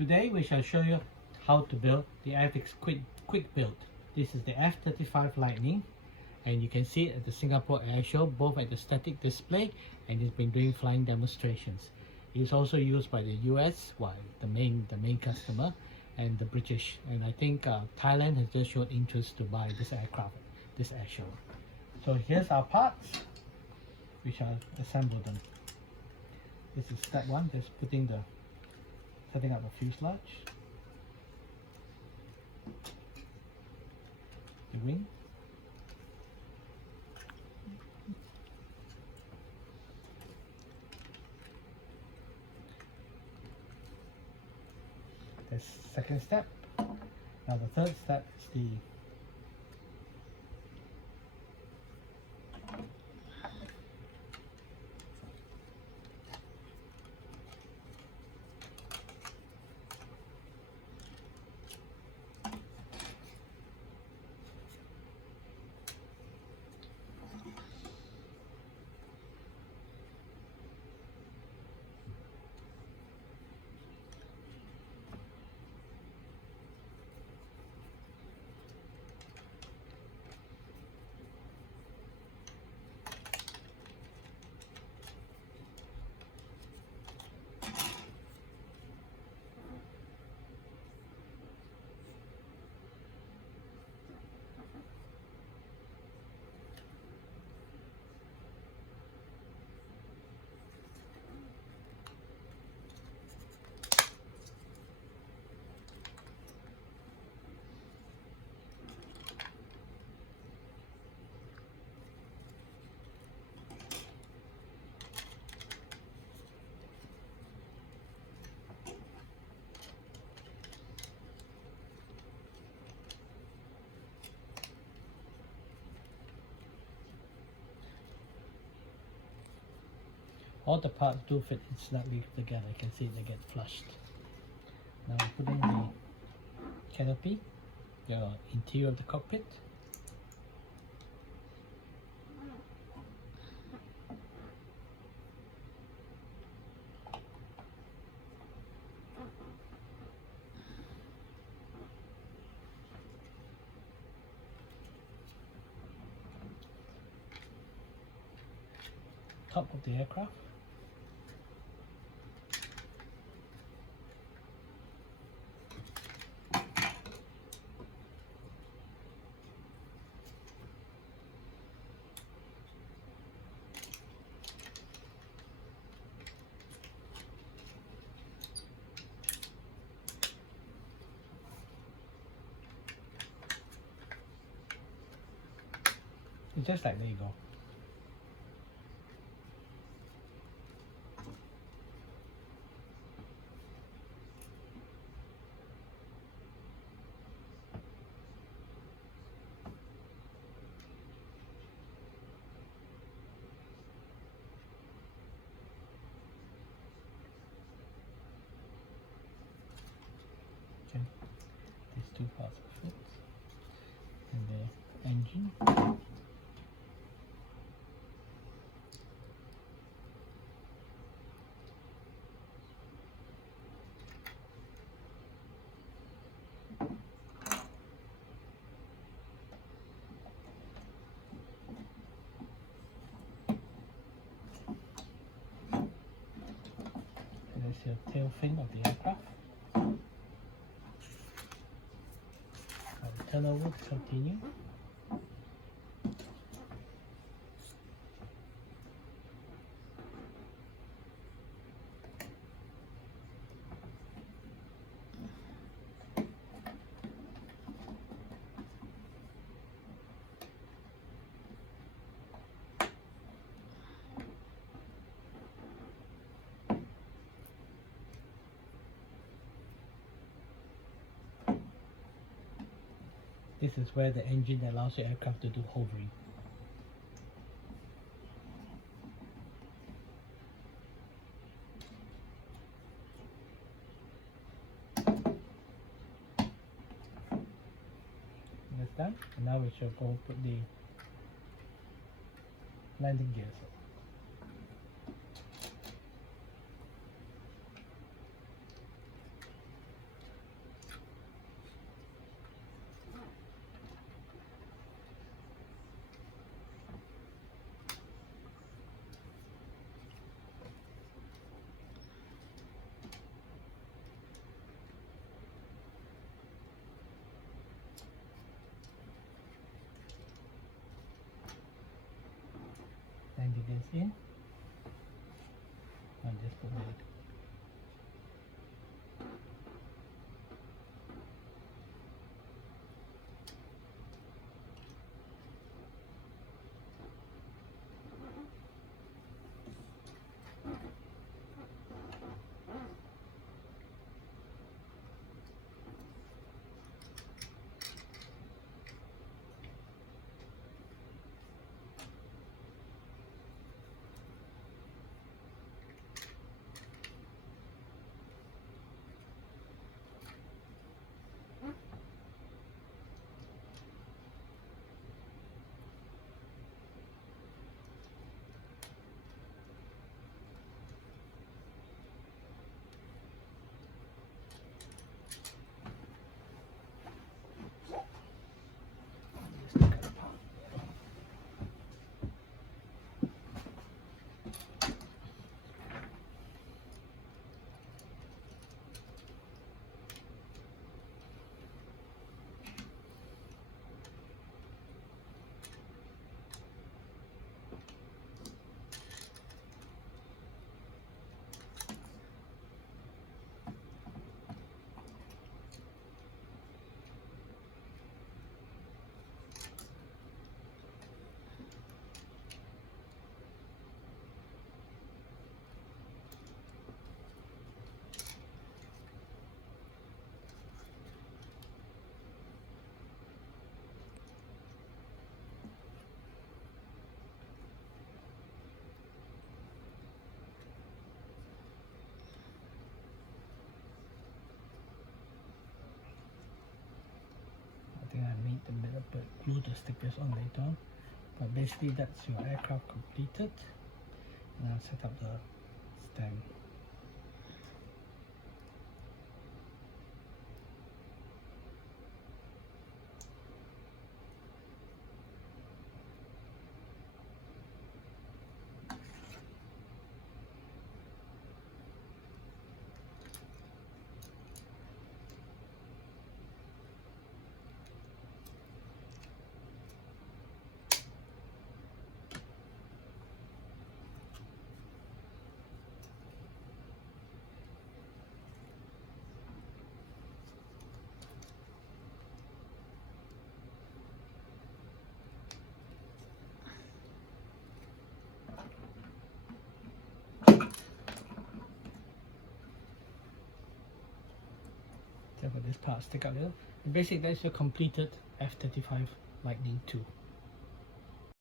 Today we shall show you how to build the Airfix quick build. This is the F-35 Lightning, and you can see it at the Singapore Air Show, both at the static display, and it's been doing flying demonstrations. It's also used by the US, the main customer, and the British, and I think Thailand has just shown interest to buy this aircraft, this air show. So here's our parts. We shall assemble them. This is step one, just setting up a fuselage, the wing, the second step. Now the third step is the all the parts do fit snugly together. You can see they get flushed. Now we're putting the canopy, the interior of the cockpit. Top of the aircraft. It's just like Lego. Okay, these two parts are fit, and the engine. There's your tail fin of the aircraft. I'll turn over to continue. This is where the engine allows your aircraft to do hovering. That's done, and now we shall go put the landing gears. in and just put it. I think I made the middle but glue the stickers on later on. But basically that's your aircraft completed. And I'll set up the stand. So for this part, stick out little. Basically, that's your completed F-35 Lightning II.